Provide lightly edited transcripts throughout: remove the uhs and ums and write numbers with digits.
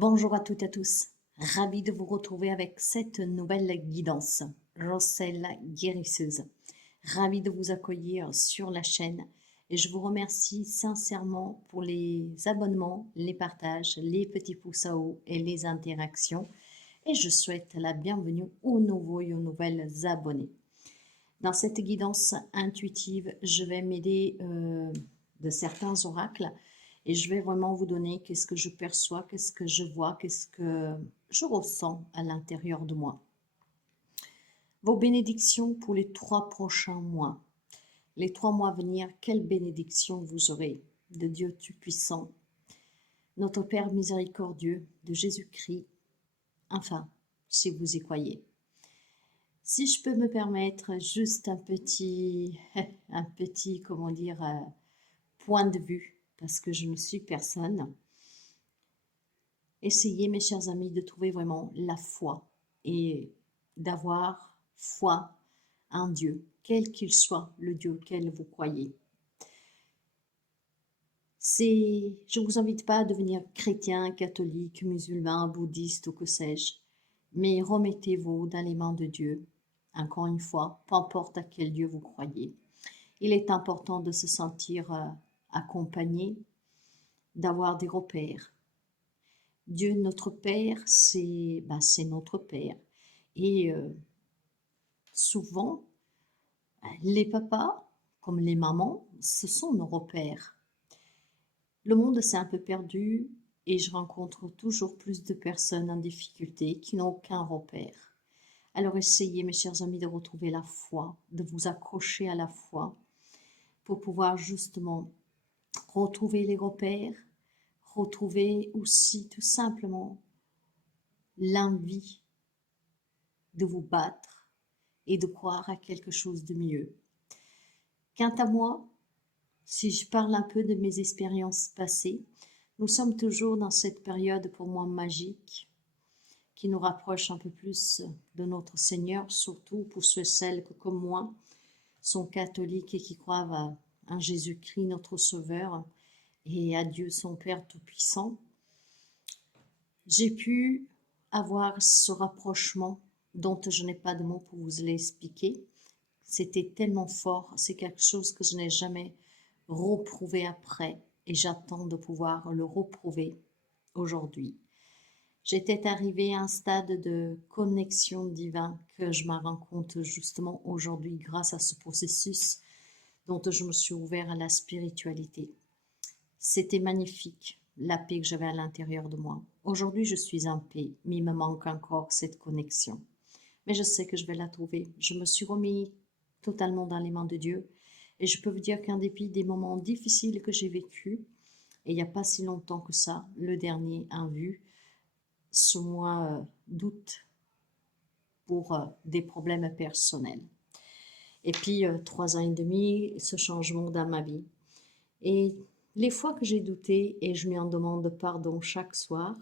Bonjour à toutes et à tous, ravi de vous retrouver avec cette nouvelle guidance. Roselle guérisseuse, ravi de vous accueillir sur la chaîne et je vous remercie sincèrement pour les abonnements, les partages, les petits pouces à haut et les interactions et je souhaite la bienvenue aux nouveaux et aux nouvelles abonnés. Dans cette guidance intuitive, je vais m'aider de certains oracles et je vais vraiment vous donner qu'est-ce que je perçois, qu'est-ce que je vois, qu'est-ce que je ressens à l'intérieur de moi. Vos bénédictions pour les 3 prochains mois. Les 3 mois à venir, quelle bénédiction vous aurez de Dieu Tout-Puissant, notre Père miséricordieux, de Jésus-Christ, enfin, si vous y croyez. Si je peux me permettre juste un petit, comment dire, point de vue, parce que je ne suis personne, essayez, mes chers amis, de trouver vraiment la foi et d'avoir foi en Dieu, quel qu'il soit le Dieu auquel vous croyez. Je ne vous invite pas à devenir chrétien, catholique, musulman, bouddhiste ou que sais-je, mais remettez-vous dans les mains de Dieu. Encore une fois, peu importe à quel Dieu vous croyez. Il est important de se sentir accompagné, d'avoir des repères. Dieu, notre Père, c'est notre Père. Et souvent, les papas, comme les mamans, ce sont nos repères. Le monde s'est un peu perdu et je rencontre toujours plus de personnes en difficulté qui n'ont aucun repère. Alors essayez, mes chers amis, de retrouver la foi, de vous accrocher à la foi pour pouvoir justement retrouver les repères, retrouver aussi tout simplement l'envie de vous battre et de croire à quelque chose de mieux. Quant à moi, si je parle un peu de mes expériences passées, nous sommes toujours dans cette période pour moi magique qui nous rapproche un peu plus de notre Seigneur, surtout pour ceux et celles que, comme moi, sont catholiques et qui croient en Jésus-Christ, notre Sauveur, et à Dieu, son Père Tout-Puissant. J'ai pu avoir ce rapprochement dont je n'ai pas de mots pour vous l'expliquer. C'était tellement fort, c'est quelque chose que je n'ai jamais reprouvé après et j'attends de pouvoir le reprouver aujourd'hui. J'étais arrivée à un stade de connexion divine que je me rends compte justement aujourd'hui grâce à ce processus dont je me suis ouvert à la spiritualité. C'était magnifique, la paix que j'avais à l'intérieur de moi. Aujourd'hui, je suis en paix, mais il me manque encore cette connexion. Mais je sais que je vais la trouver. Je me suis remis totalement dans les mains de Dieu. Et je peux vous dire qu'en dépit des moments difficiles que j'ai vécus, et il n'y a pas si longtemps que ça, le dernier en vue, ce mois d'août, pour des problèmes personnels. Et puis, 3 ans et demi, ce changement dans ma vie. Et les fois que j'ai douté, et je lui en demande pardon chaque soir,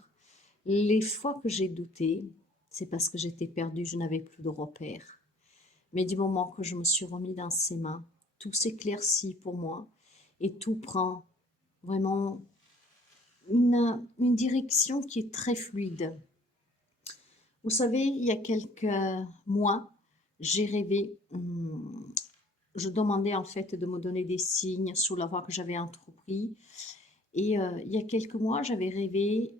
les fois que j'ai douté, c'est parce que j'étais perdue, je n'avais plus de repères. Mais du moment que je me suis remis dans ses mains, tout s'éclaircit pour moi et tout prend vraiment une direction qui est très fluide. Vous savez, il y a quelques mois, j'ai rêvé, je demandais en fait de me donner des signes sur la voie que j'avais entrepris. Et il y a quelques mois, j'avais rêvé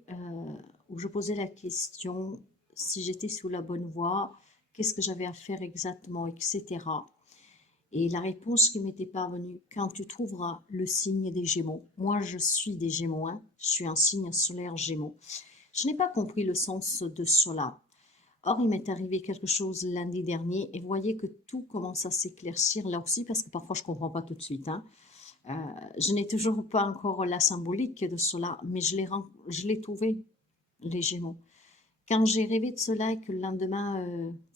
où je posais la question si j'étais sur la bonne voie, qu'est-ce que j'avais à faire exactement, etc. Et la réponse qui m'était parvenue, quand tu trouveras le signe des Gémeaux, moi je suis des Gémeaux, hein, je suis un signe solaire Gémeaux. Je n'ai pas compris le sens de cela. Or, il m'est arrivé quelque chose lundi dernier et vous voyez que tout commence à s'éclaircir là aussi parce que parfois je ne comprends pas tout de suite. Hein. Je n'ai toujours pas encore la symbolique de cela, mais je l'ai trouvé, les Gémeaux. Quand j'ai rêvé de cela et que le lendemain,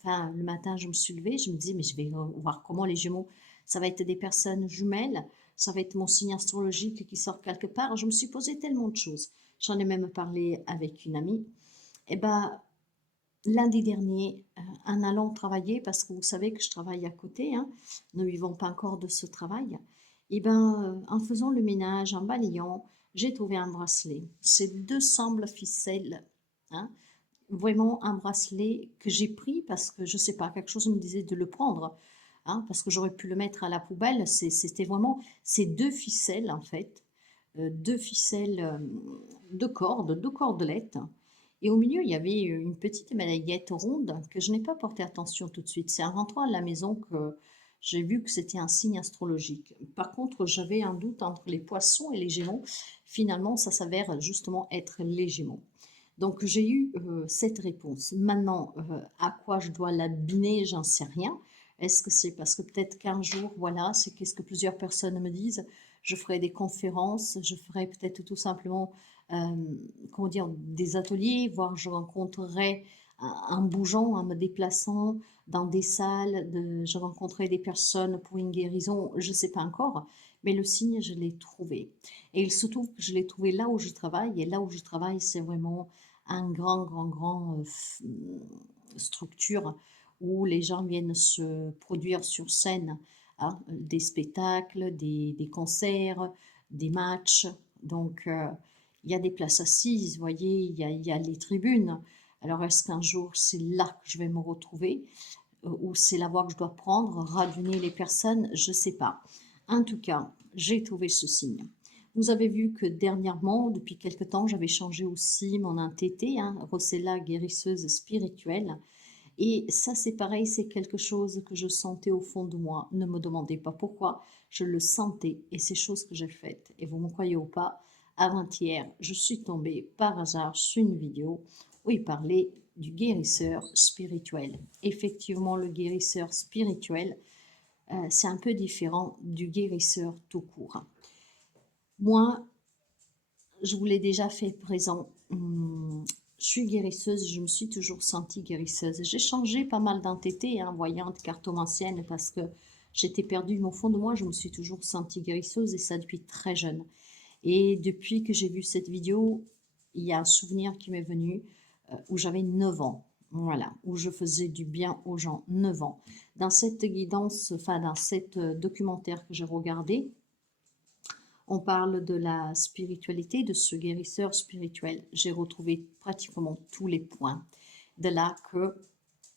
le matin, je me suis levée, je me dis, mais je vais voir comment les Gémeaux, ça va être des personnes jumelles, ça va être mon signe astrologique qui sort quelque part. Je me suis posé tellement de choses. J'en ai même parlé avec une amie. Et ben, lundi dernier, en allant travailler, parce que vous savez que je travaille à côté, hein, ne vivons pas encore de ce travail, et ben, en faisant le ménage, en balayant, J'ai trouvé un bracelet. C'est deux sembles ficelles, hein. Vraiment un bracelet que j'ai pris parce que je sais pas, quelque chose me disait de le prendre, hein, parce que j'aurais pu le mettre à la poubelle. C'était vraiment ces deux ficelles en fait, deux ficelles, deux cordelettes. Et au milieu, il y avait une petite médaillette ronde que je n'ai pas porté attention tout de suite. C'est en rentrant à la maison que j'ai vu que c'était un signe astrologique. Par contre, j'avais un doute entre les poissons et les gémeaux. Finalement, ça s'avère justement être les gémeaux. Donc j'ai eu cette réponse. Maintenant, à quoi je dois l'abiner, j'en sais rien. Est-ce que c'est parce que peut-être qu'un jour, voilà, c'est qu'est-ce que plusieurs personnes me disent, je ferai des conférences, je ferai peut-être tout simplement, euh, comment dire, des ateliers, voire je rencontrerai en bougeant, en me déplaçant dans des salles, je rencontrerai des personnes pour une guérison, je ne sais pas encore, mais le signe, je l'ai trouvé. Et il se trouve que je l'ai trouvé là où je travaille, et là où je travaille, c'est vraiment un grand structure où les gens viennent se produire sur scène, hein, des spectacles, des concerts, des matchs. Donc, il y a des places assises, vous voyez, il y a les tribunes. Alors, est-ce qu'un jour, c'est là que je vais me retrouver ou c'est la voie que je dois prendre, raduner les personnes, je ne sais pas. En tout cas, j'ai trouvé ce signe. Vous avez vu que dernièrement, depuis quelque temps, j'avais changé aussi mon entité, hein, Rossella guérisseuse spirituelle. Et ça, c'est pareil, c'est quelque chose que je sentais au fond de moi. Ne me demandez pas pourquoi, je le sentais et c'est chose que j'ai faite. Et vous me croyez ou pas, avant-hier, je suis tombée par hasard sur une vidéo où il parlait du guérisseur spirituel. Effectivement, le guérisseur spirituel, c'est un peu différent du guérisseur tout court. Moi, je vous l'ai déjà fait présent. Je suis guérisseuse, je me suis toujours sentie guérisseuse. J'ai changé pas mal d'entités, hein, voyante, cartomancienne, parce que j'étais perdue. Mais au fond de moi, je me suis toujours sentie guérisseuse et ça depuis très jeune. Et depuis que j'ai vu cette vidéo, il y a un souvenir qui m'est venu où j'avais 9 ans. Voilà, où je faisais du bien aux gens, 9 ans. Dans cette guidance, enfin dans cette documentaire que j'ai regardé, on parle de la spiritualité, de ce guérisseur spirituel. J'ai retrouvé pratiquement tous les points. De là que,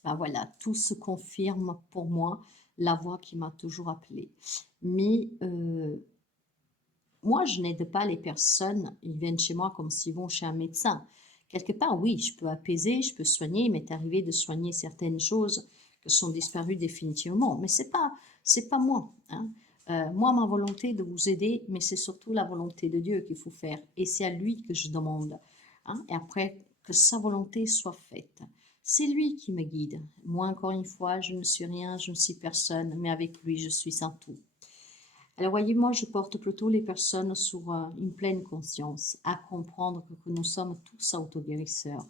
ben voilà, tout se confirme pour moi, la voix qui m'a toujours appelée. Mais moi, je n'aide pas les personnes, ils viennent chez moi comme s'ils vont chez un médecin. Quelque part, oui, je peux apaiser, je peux soigner, il m'est arrivé de soigner certaines choses que sont disparues définitivement, mais c'est pas moi, hein. Moi, ma volonté de vous aider, mais c'est surtout la volonté de Dieu qu'il faut faire, et c'est à lui que je demande, hein, et après que sa volonté soit faite. C'est lui qui me guide. Moi, encore une fois, je ne suis rien, je ne suis personne, mais avec lui, je suis en tout. Alors voyez, moi je porte plutôt les personnes sur une pleine conscience, à comprendre que nous sommes tous autoguérisseurs.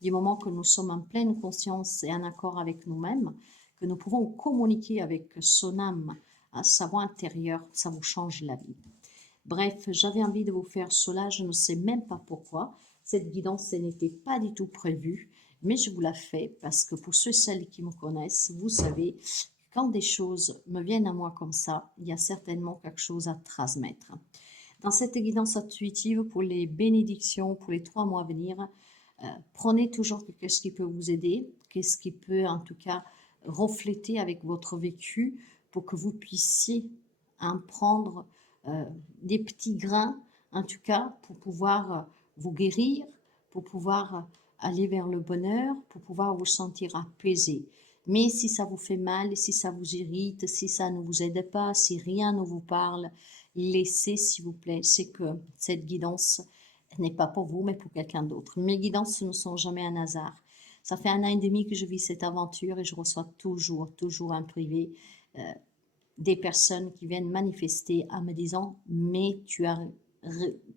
Du moment que nous sommes en pleine conscience et en accord avec nous-mêmes, que nous pouvons communiquer avec son âme, sa voix intérieure, ça vous change la vie. Bref, j'avais envie de vous faire cela, je ne sais même pas pourquoi. Cette guidance n'était pas du tout prévue, mais je vous la fais parce que pour ceux et celles qui me connaissent, vous savez, quand des choses me viennent à moi comme ça, il y a certainement quelque chose à transmettre. Dans cette guidance intuitive pour les bénédictions, pour les 3 mois à venir, prenez toujours qu'est-ce qui peut vous aider, qu'est-ce qui peut en tout cas refléter avec votre vécu pour que vous puissiez en prendre des petits grains, en tout cas pour pouvoir vous guérir, pour pouvoir aller vers le bonheur, pour pouvoir vous sentir apaisé. Mais si ça vous fait mal, si ça vous irrite, si ça ne vous aide pas, si rien ne vous parle, laissez s'il vous plaît. C'est que cette guidance n'est pas pour vous, mais pour quelqu'un d'autre. Mes guidances ne sont jamais un hasard. Ça fait 1 an et demi que je vis cette aventure et je reçois toujours en privé des personnes qui viennent manifester en me disant « mais tu as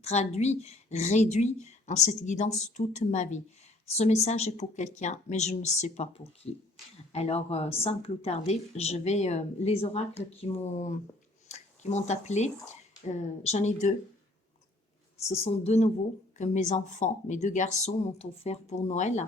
traduit, réduit en cette guidance toute ma vie ». Ce message est pour quelqu'un, mais je ne sais pas pour qui. Alors, sans plus tarder, je vais les oracles qui m'ont appelé. J'en ai 2. Ce sont 2 nouveaux que mes enfants, mes 2 garçons m'ont offert pour Noël.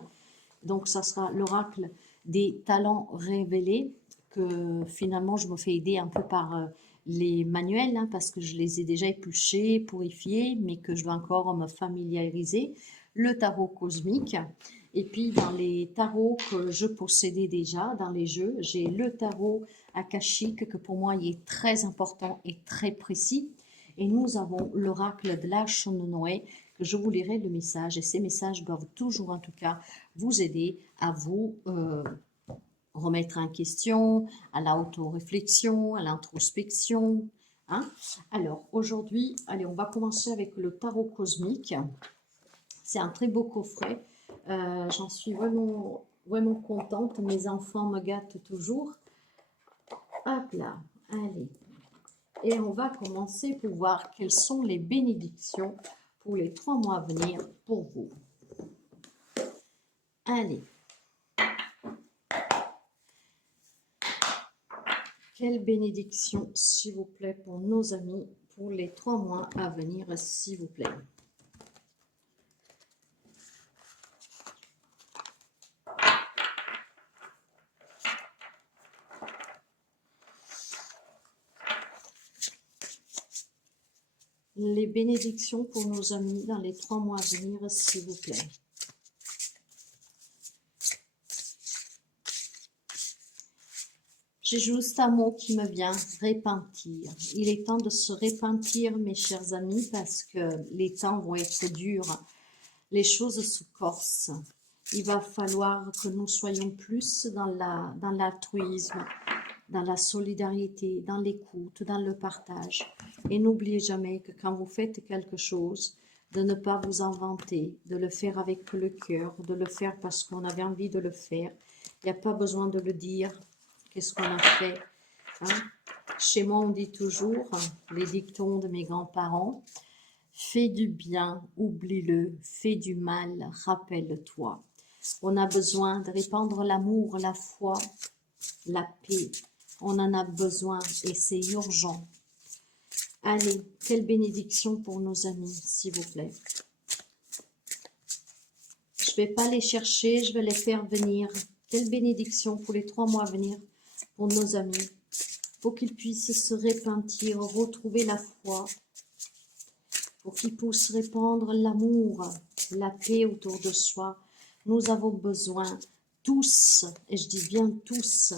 Donc, ça sera l'oracle des talents révélés que finalement je me fais aider un peu par les manuels, hein, parce que je les ai déjà épluchés, purifiés, mais que je dois encore me familiariser. Le tarot cosmique. Et puis dans les tarots que je possédais déjà, dans les jeux, j'ai le tarot akashique que pour moi il est très important et très précis. Et nous avons l'oracle de l'Arche de Noé, que je vous lirai le message. Et ces messages doivent toujours en tout cas vous aider à vous remettre en question, à l'auto-réflexion, à l'introspection. Hein. Alors aujourd'hui, allez, on va commencer avec le tarot cosmique. C'est un très beau coffret. J'en suis vraiment, vraiment contente. Mes enfants me gâtent toujours. Hop là, allez. Et on va commencer pour voir quelles sont les bénédictions pour les 3 mois à venir pour vous. Allez. Quelle bénédiction, s'il vous plaît, pour nos amis, pour les 3 mois à venir, s'il vous plaît. Les bénédictions pour nos amis dans les 3 mois à venir, s'il vous plaît. J'ai juste un mot qui me vient, repentir. Il est temps de se repentir, mes chers amis, parce que les temps vont être durs. Les choses se corsent. Il va falloir que nous soyons plus dans l'altruisme, dans la solidarité, dans l'écoute, dans le partage. Et n'oubliez jamais que quand vous faites quelque chose, de ne pas vous inventer, de le faire avec le cœur, de le faire parce qu'on avait envie de le faire. Il n'y a pas besoin de le dire. Qu'est-ce qu'on a fait, hein? Chez moi, on dit toujours, les dictons de mes grands-parents, fais du bien, oublie-le, fais du mal, rappelle-toi. On a besoin de répandre l'amour, la foi, la paix. On en a besoin et c'est urgent. Allez, quelle bénédiction pour nos amis, s'il vous plaît. Je ne vais pas les chercher, je vais les faire venir. Quelle bénédiction pour les 3 mois à venir pour nos amis, pour qu'ils puissent se repentir, retrouver la foi, pour qu'ils puissent répandre l'amour, la paix autour de soi. Nous avons besoin tous, et je dis bien tous,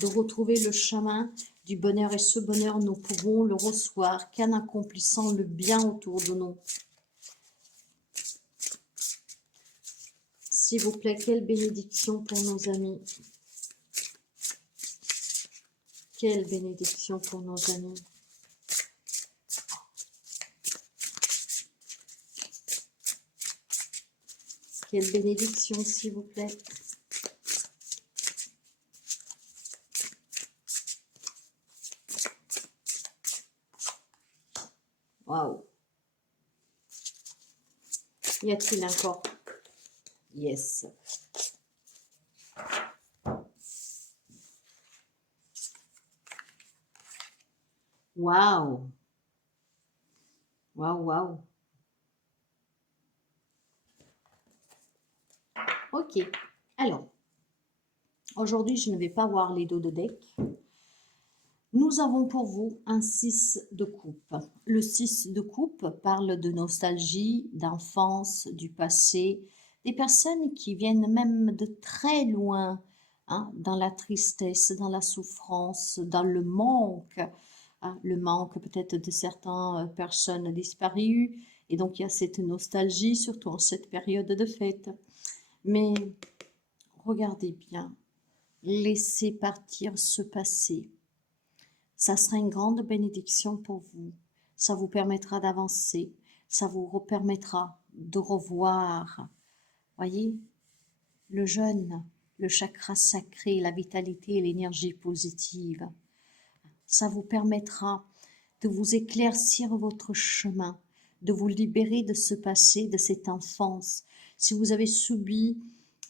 de retrouver le chemin du bonheur. Et ce bonheur, nous pouvons le recevoir qu'en accomplissant le bien autour de nous. S'il vous plaît, quelle bénédiction pour nos amis. Quelle bénédiction pour nos amis. Quelle bénédiction, s'il vous plaît. Waouh. Y a-t-il encore? Yes. Waouh. Waouh, waouh. Ok. Alors, aujourd'hui, je ne vais pas voir les dos de deck. Nous avons pour vous un 6 de coupe. Le 6 de coupe parle de nostalgie, d'enfance, du passé, des personnes qui viennent même de très loin, hein, dans la tristesse, dans la souffrance, dans le manque peut-être de certaines personnes disparues. Et donc, il y a cette nostalgie, surtout en cette période de fête. Mais regardez bien, laissez partir ce passé. Ça sera une grande bénédiction pour vous. Ça vous permettra d'avancer. Ça vous permettra de revoir, voyez, le jeûne, le chakra sacré, la vitalité et l'énergie positive. Ça vous permettra de vous éclaircir votre chemin, de vous libérer de ce passé, de cette enfance. Si vous avez subi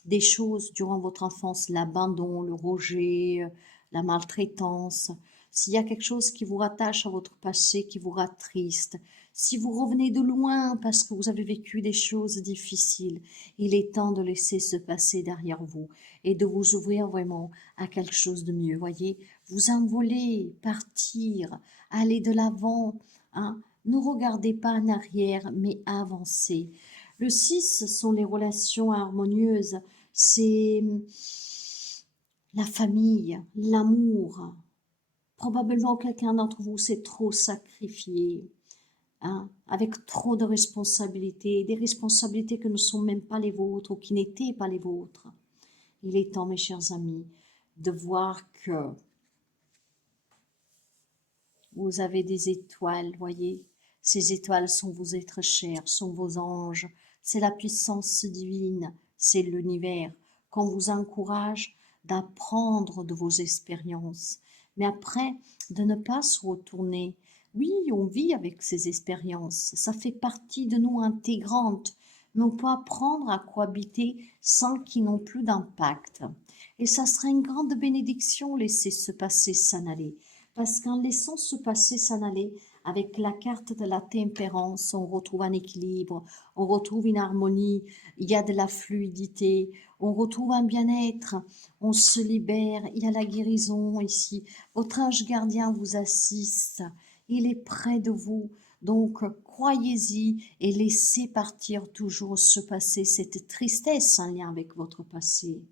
des choses durant votre enfance, l'abandon, le rejet, la maltraitance, s'il y a quelque chose qui vous rattache à votre passé, qui vous rattriste, si vous revenez de loin parce que vous avez vécu des choses difficiles, il est temps de laisser ce passé derrière vous et de vous ouvrir vraiment à quelque chose de mieux. Voyez, vous envoler, partir, aller de l'avant, hein. Ne regardez pas en arrière, mais avancez. Le 6, ce sont les relations harmonieuses, c'est la famille, l'amour. Probablement quelqu'un d'entre vous s'est trop sacrifié, hein, avec trop de responsabilités, des responsabilités que ne sont même pas les vôtres ou qui n'étaient pas les vôtres. Il est temps, mes chers amis, de voir que vous avez des étoiles, voyez. Ces étoiles sont vos êtres chers, sont vos anges. C'est la puissance divine, c'est l'univers qu'on vous encourage d'apprendre de vos expériences. Mais après, de ne pas se retourner. Oui, on vit avec ces expériences, ça fait partie de nous intégrante, mais on peut apprendre à cohabiter sans qu'ils n'ont plus d'impact. Et ça sera une grande bénédiction, laisser se passer, s'en aller. Parce qu'en laissant se passer, s'en aller, avec la carte de la tempérance, on retrouve un équilibre, on retrouve une harmonie, il y a de la fluidité, on retrouve un bien-être, on se libère, il y a la guérison ici. Votre ange gardien vous assiste, il est près de vous. Donc, croyez-y et laissez partir toujours se passer cette tristesse en lien avec votre passé.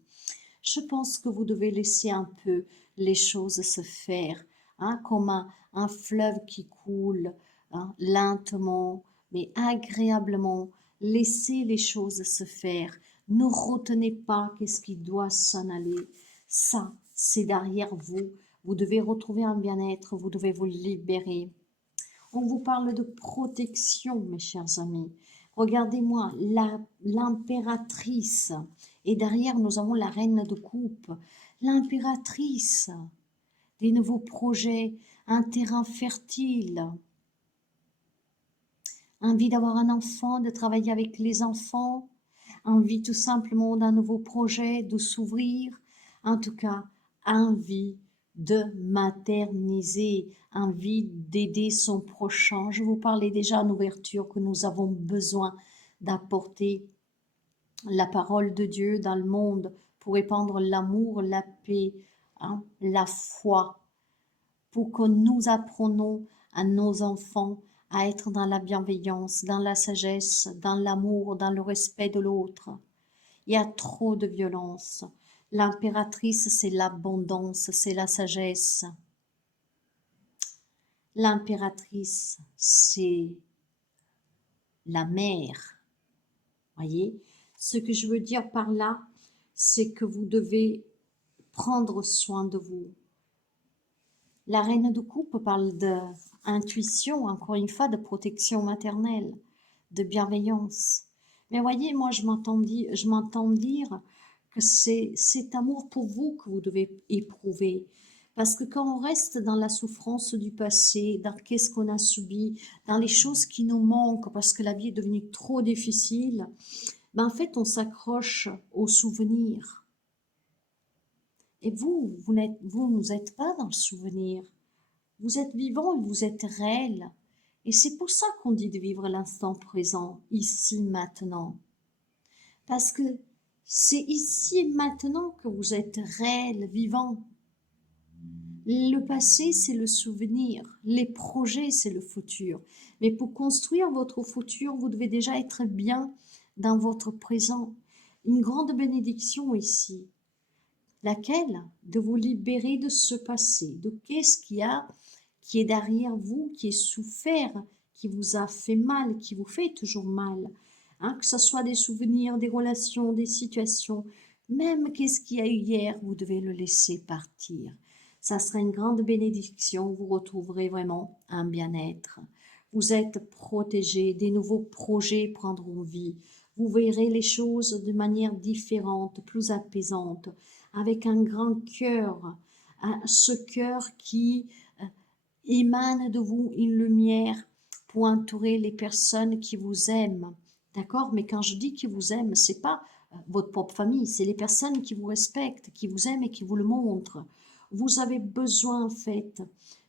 Je pense que vous devez laisser un peu les choses se faire, hein, comme un fleuve qui coule, hein, lentement, mais agréablement. Laissez les choses se faire. Ne retenez pas qu'est-ce qui doit s'en aller. Ça, c'est derrière vous. Vous devez retrouver un bien-être, vous devez vous libérer. On vous parle de protection, mes chers amis. Regardez-moi, l'impératrice. Et derrière, nous avons la reine de coupe. L'impératrice. Des nouveaux projets, un terrain fertile. Envie d'avoir un enfant, de travailler avec les enfants. Envie tout simplement d'un nouveau projet, de s'ouvrir. En tout cas, envie de materniser, envie d'aider son prochain. Je vous parlais déjà en ouverture que nous avons besoin d'apporter la parole de Dieu dans le monde pour répandre l'amour, la paix, hein, la foi, pour que nous apprenons à nos enfants à être dans la bienveillance, dans la sagesse, dans l'amour, dans le respect de l'autre. Il y a trop de violence. L'impératrice, c'est l'abondance, c'est la sagesse. L'impératrice, c'est la mère. Voyez, ce que je veux dire par là, c'est que vous devez prendre soin de vous. La reine de coupe parle d'intuition, encore une fois, de protection maternelle, de bienveillance. Mais voyez, moi, je m'entends dire que c'est cet amour pour vous que vous devez éprouver. Parce que quand on reste dans la souffrance du passé, dans qu'est-ce qu'on a subi, dans les choses qui nous manquent, parce que la vie est devenue trop difficile, ben en fait, on s'accroche aux souvenirs. Et vous n'êtes pas dans le souvenir. Vous êtes vivant et vous êtes réel. Et c'est pour ça qu'on dit de vivre l'instant présent, ici, maintenant. Parce que c'est ici et maintenant que vous êtes réel, vivant. Le passé, c'est le souvenir. Les projets, c'est le futur. Mais pour construire votre futur, vous devez déjà être bien dans votre présent. Une grande bénédiction ici. Laquelle? De vous libérer de ce passé, de qu'est-ce qu'il y a qui est derrière vous, qui est souffert, qui vous a fait mal, qui vous fait toujours mal. Hein, que ce soit des souvenirs, des relations, des situations, même qu'est-ce qu'il y a eu hier, vous devez le laisser partir. Ça sera une grande bénédiction, vous retrouverez vraiment un bien-être. Vous êtes protégés, des nouveaux projets prendront vie. Vous verrez les choses de manière différente, plus apaisante, avec un grand cœur, ce cœur qui émane de vous une lumière pour entourer les personnes qui vous aiment. D'accord? Mais quand je dis qui vous aiment, c'est pas votre propre famille, c'est les personnes qui vous respectent, qui vous aiment et qui vous le montrent. Vous avez besoin en fait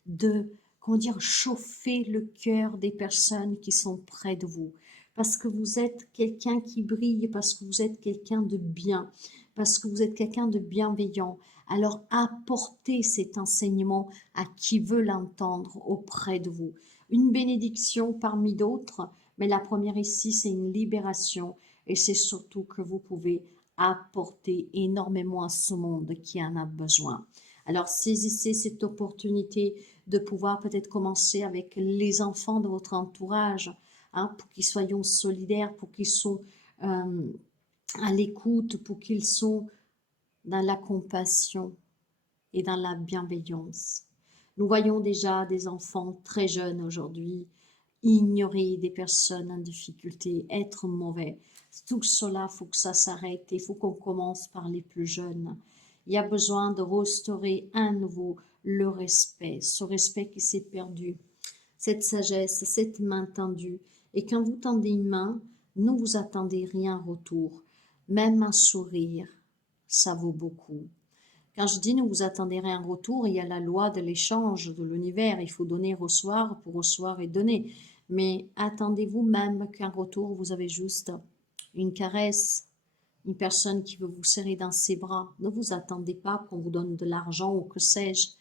de, comment dire, chauffer le cœur des personnes qui sont près de vous. Parce que vous êtes quelqu'un qui brille, parce que vous êtes quelqu'un de bien, parce que vous êtes quelqu'un de bienveillant. Alors apportez cet enseignement à qui veut l'entendre auprès de vous. Une bénédiction parmi d'autres, mais la première ici, c'est une libération. Et c'est surtout que vous pouvez apporter énormément à ce monde qui en a besoin. Alors saisissez cette opportunité de pouvoir peut-être commencer avec les enfants de votre entourage, hein, pour qu'ils soient solidaires, pour qu'ils soient à l'écoute, pour qu'ils soient dans la compassion et dans la bienveillance. Nous voyons déjà des enfants très jeunes aujourd'hui ignorer des personnes en difficulté, être mauvais. Tout cela, il faut que ça s'arrête. Il faut qu'on commence par les plus jeunes. Il y a besoin de restaurer à nouveau le respect, ce respect qui s'est perdu, cette sagesse, cette main tendue. Et quand vous tendez une main, ne vous attendez rien en retour. Même un sourire, ça vaut beaucoup. Quand je dis ne vous attendez rien en retour, il y a la loi de l'échange de l'univers. Il faut donner, recevoir pour recevoir et donner. Mais attendez-vous même qu'en retour, vous avez juste une caresse, une personne qui veut vous serrer dans ses bras. Ne vous attendez pas qu'on vous donne de l'argent ou que sais-je.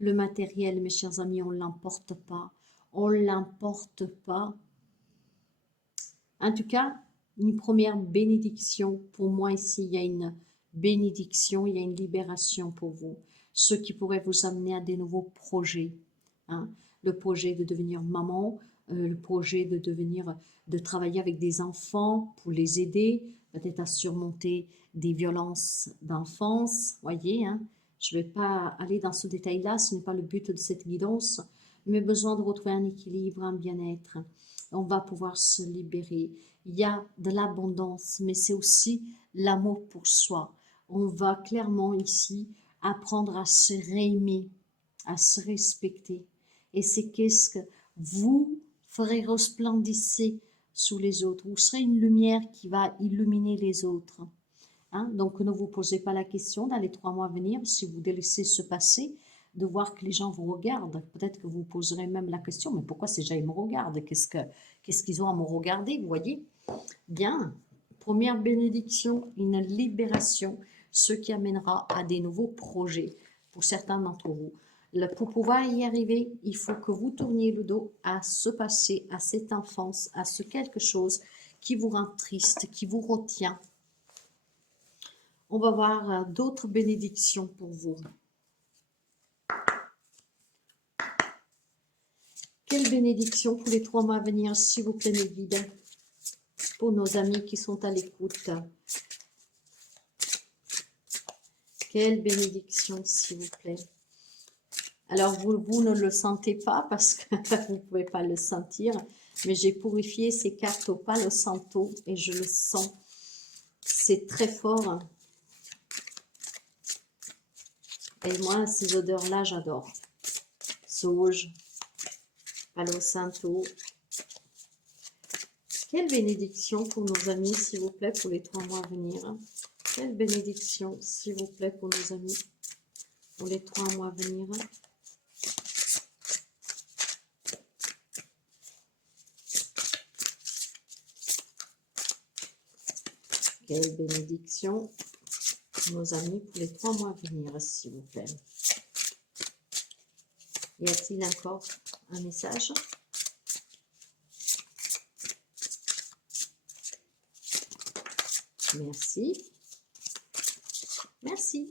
Le matériel, mes chers amis, on ne l'emporte pas. On ne l'emporte pas. En tout cas, une première bénédiction. Pour moi, ici, il y a une bénédiction, il y a une libération pour vous. Ce qui pourrait vous amener à des nouveaux projets. Hein. Le projet de devenir maman, le projet de travailler avec des enfants pour les aider, peut-être à surmonter des violences d'enfance. Voyez, hein. Je ne vais pas aller dans ce détail-là, ce n'est pas le but de cette guidance, mais besoin de retrouver un équilibre, un bien-être. On va pouvoir se libérer. Il y a de l'abondance, mais c'est aussi l'amour pour soi. On va clairement ici apprendre à se réaimer, à se respecter. Et c'est qu'est-ce que vous ferez resplendisser sous les autres. Vous serez une lumière qui va illuminer les autres. Hein? Donc ne vous posez pas la question dans les 3 mois à venir, si vous laissez se passer, de voir que les gens vous regardent. Peut-être que vous poserez même la question, mais pourquoi ces gens ils me regardent? Qu'est-ce qu'ils ont à me regarder, vous voyez? Bien, première bénédiction, une libération, ce qui amènera à des nouveaux projets pour certains d'entre vous. Pour pouvoir y arriver, il faut que vous tourniez le dos à ce passé, à cette enfance, à ce quelque chose qui vous rend triste, qui vous retient. On va voir d'autres bénédictions pour vous. Quelle bénédiction pour les 3 mois à venir, s'il vous plaît, mes guides, pour nos amis qui sont à l'écoute. Quelle bénédiction, s'il vous plaît. Alors, vous ne le sentez pas parce que vous ne pouvez pas le sentir, mais j'ai purifié ces cartes au Palo Santo et je le sens. C'est très fort. Et moi, ces odeurs-là, j'adore. Sauge, Palo Santo. Quelle bénédiction pour nos amis, s'il vous plaît, pour les 3 mois à venir. Quelle bénédiction, s'il vous plaît, pour nos amis, pour les 3 mois à venir. Quelle bénédiction pour nos amis pour les 3 mois à venir, s'il vous plaît. Y a-t-il encore un message? Merci. Merci.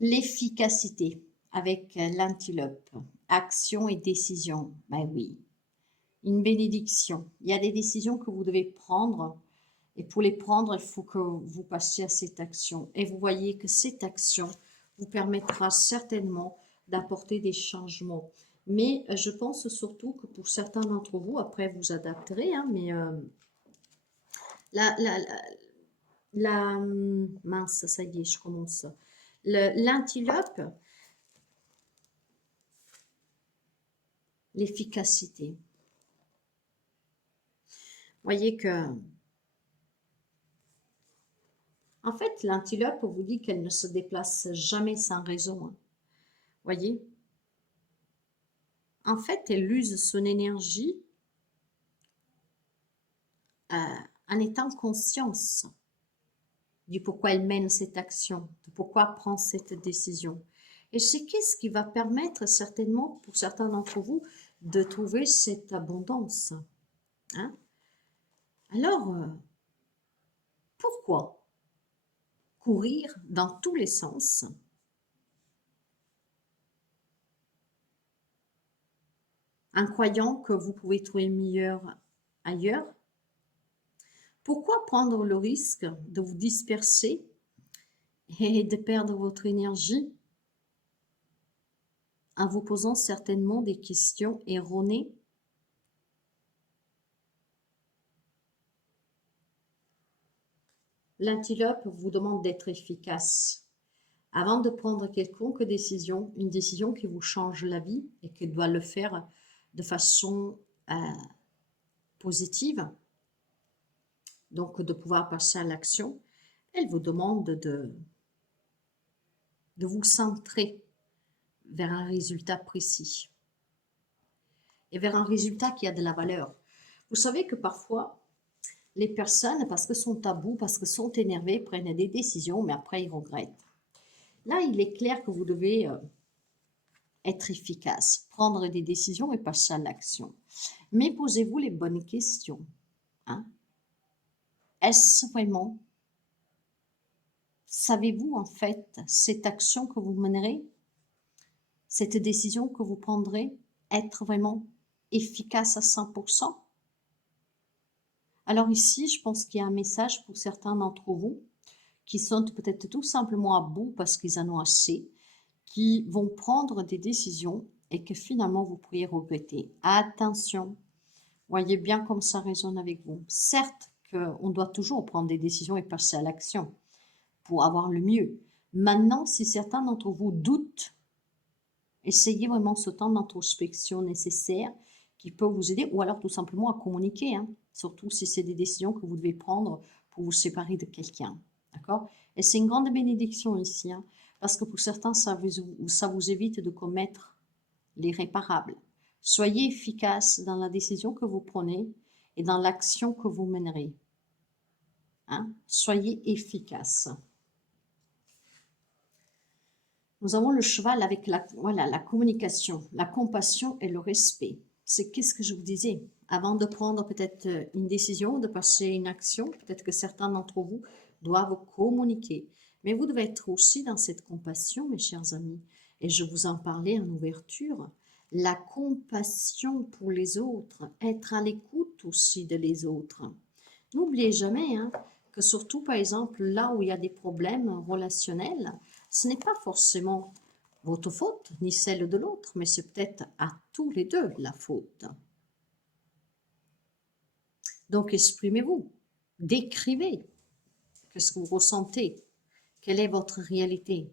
L'efficacité avec l'antilope. Action et décision. Ben oui. Une bénédiction. Il y a des décisions que vous devez prendre. Et pour les prendre, il faut que vous passiez à cette action. Et vous voyez que cette action vous permettra certainement d'apporter des changements. Mais je pense surtout que pour certains d'entre vous, après vous adapterez, hein, mais mince, ça y est, je commence. L'antilope, l'efficacité. Voyez que, en fait, l'antilope vous dit qu'elle ne se déplace jamais sans raison, hein. Voyez, en fait, elle use son énergie en étant conscience du pourquoi elle mène cette action, de pourquoi elle prend cette décision. Et c'est qu'est-ce qui va permettre certainement, pour certains d'entre vous, de trouver cette abondance, hein? Alors, pourquoi courir dans tous les sens en croyant que vous pouvez trouver meilleur ailleurs? Pourquoi prendre le risque de vous disperser et de perdre votre énergie en vous posant certainement des questions erronées? L'antilope vous demande d'être efficace. Avant de prendre quelconque décision, une décision qui vous change la vie et qui doit le faire de façon positive, donc de pouvoir passer à l'action, elle vous demande de vous centrer vers un résultat précis et vers un résultat qui a de la valeur. Vous savez que parfois, les personnes, parce que sont tabous, parce que sont énervées, prennent des décisions, mais après ils regrettent. Là, il est clair que vous devez être efficace, prendre des décisions et passer à l'action. Mais posez-vous les bonnes questions, hein. Est-ce vraiment, savez-vous en fait, cette action que vous mènerez, cette décision que vous prendrez, être vraiment efficace à 100%? Alors ici, je pense qu'il y a un message pour certains d'entre vous qui sont peut-être tout simplement à bout parce qu'ils en ont assez, qui vont prendre des décisions et que finalement vous pourriez regretter. Attention, voyez bien comme ça résonne avec vous. Certes qu'on doit toujours prendre des décisions et passer à l'action pour avoir le mieux. Maintenant, si certains d'entre vous doutent, essayez vraiment ce temps d'introspection nécessaire qui peut vous aider, ou alors tout simplement à communiquer, hein, surtout si c'est des décisions que vous devez prendre pour vous séparer de quelqu'un. D'accord? Et c'est une grande bénédiction ici, hein, parce que pour certains, ça vous évite de commettre l'irréparable. Soyez efficace dans la décision que vous prenez et dans l'action que vous mènerez. Hein? Soyez efficace. Nous avons le cheval avec la communication, la compassion et le respect. C'est qu'est-ce que je vous disais? Avant de prendre peut-être une décision, de passer une action, peut-être que certains d'entre vous doivent communiquer. Mais vous devez être aussi dans cette compassion, mes chers amis. Et je vous en parlais en ouverture. La compassion pour les autres, être à l'écoute aussi de les autres. N'oubliez jamais, hein, que surtout, par exemple, là où il y a des problèmes relationnels, ce n'est pas forcément votre faute, ni celle de l'autre, mais c'est peut-être à tous les deux la faute. Donc, exprimez-vous, décrivez ce que vous ressentez, quelle est votre réalité.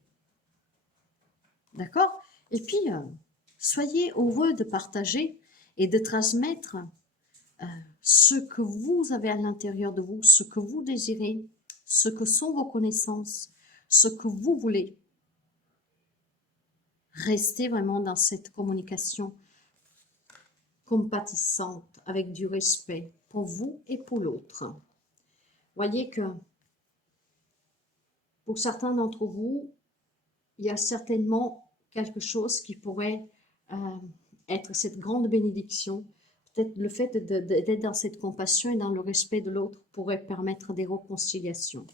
D'accord? Et puis, soyez heureux de partager et de transmettre ce que vous avez à l'intérieur de vous, ce que vous désirez, ce que sont vos connaissances, ce que vous voulez. Restez vraiment dans cette communication compatissante, avec du respect pour vous et pour l'autre. Voyez que pour certains d'entre vous, il y a certainement quelque chose qui pourrait être cette grande bénédiction. Peut-être le fait d'être dans cette compassion et dans le respect de l'autre pourrait permettre des réconciliations.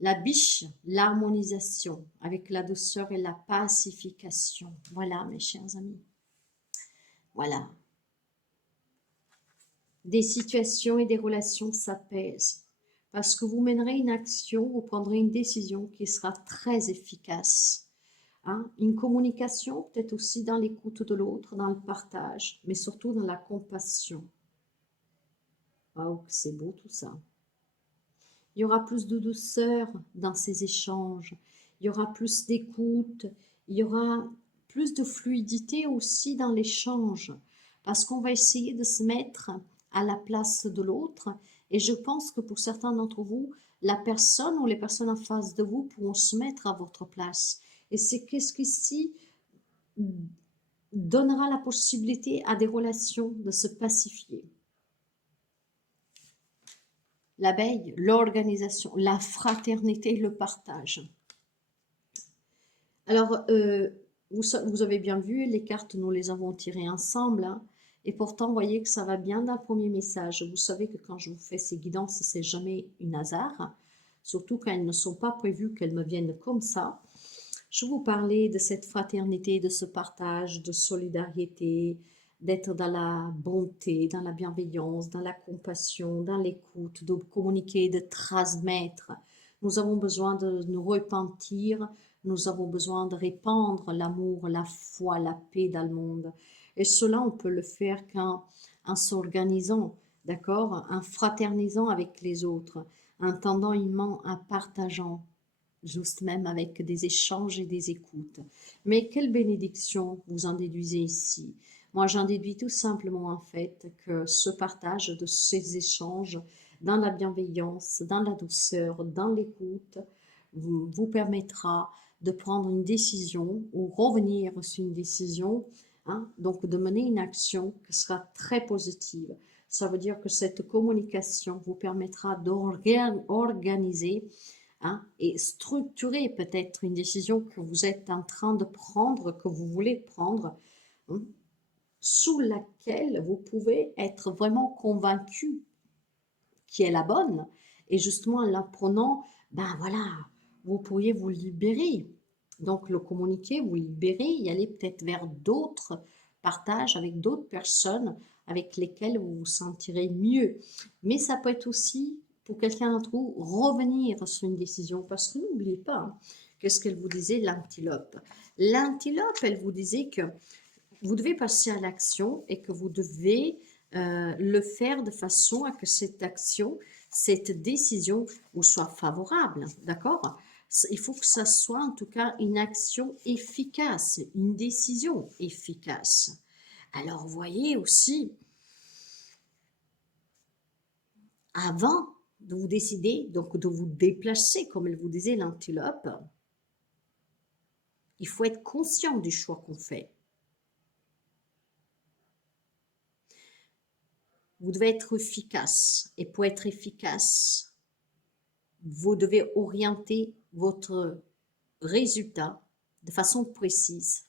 La biche, l'harmonisation avec la douceur et la pacification. Voilà, mes chers amis. Voilà. Des situations et des relations s'apaisent parce que vous mènerez une action, vous prendrez une décision qui sera très efficace. Hein? Une communication, peut-être aussi dans l'écoute de l'autre, dans le partage, mais surtout dans la compassion. Waouh, c'est beau tout ça. Il y aura plus de douceur dans ces échanges, il y aura plus d'écoute, il y aura plus de fluidité aussi dans l'échange, parce qu'on va essayer de se mettre à la place de l'autre. Et je pense que pour certains d'entre vous, la personne ou les personnes en face de vous pourront se mettre à votre place. Et c'est qu'est-ce qu'ici donnera la possibilité à des relations de se pacifier. L'abeille, l'organisation, la fraternité, le partage. Alors, vous avez bien vu, les cartes, nous les avons tirées ensemble. Hein, et pourtant, vous voyez que ça va bien d'un premier message. Vous savez que quand je vous fais ces guidances, c'est jamais un hasard. Surtout quand elles ne sont pas prévues qu'elles me viennent comme ça. Je vous parlais de cette fraternité, de ce partage, de solidarité, d'être dans la bonté, dans la bienveillance, dans la compassion, dans l'écoute, de communiquer, de transmettre. Nous avons besoin de nous repentir, nous avons besoin de répandre l'amour, la foi, la paix dans le monde. Et cela, on peut le faire qu'en s'organisant, d'accord, en fraternisant avec les autres, en tendant une main, en partageant, juste même avec des échanges et des écoutes. Mais quelle bénédiction vous en déduisez ici? Moi, j'en déduis tout simplement en fait que ce partage de ces échanges dans la bienveillance, dans la douceur, dans l'écoute, vous permettra de prendre une décision ou revenir sur une décision, hein, donc de mener une action qui sera très positive. Ça veut dire que cette communication vous permettra d'organiser, hein, et structurer peut-être une décision que vous êtes en train de prendre, que vous voulez prendre, hein, sous laquelle vous pouvez être vraiment convaincu qui est la bonne. Et justement, en la prenant, ben voilà, vous pourriez vous libérer. Donc, le communiquer, vous libérer, y aller peut-être vers d'autres partages avec d'autres personnes avec lesquelles vous vous sentirez mieux. Mais ça peut être aussi, pour quelqu'un d'entre vous, revenir sur une décision. Parce que n'oubliez pas, hein, qu'est-ce qu'elle vous disait, l'antilope. L'antilope, elle vous disait que vous devez passer à l'action et que vous devez le faire de façon à que cette action, cette décision vous soit favorable, d'accord? Il faut que ça soit en tout cas une action efficace, une décision efficace. Alors, vous voyez aussi, avant de vous décider, donc de vous déplacer, comme elle vous disait, l'antilope, il faut être conscient du choix qu'on fait. Vous devez être efficace. Et pour être efficace, vous devez orienter votre résultat de façon précise.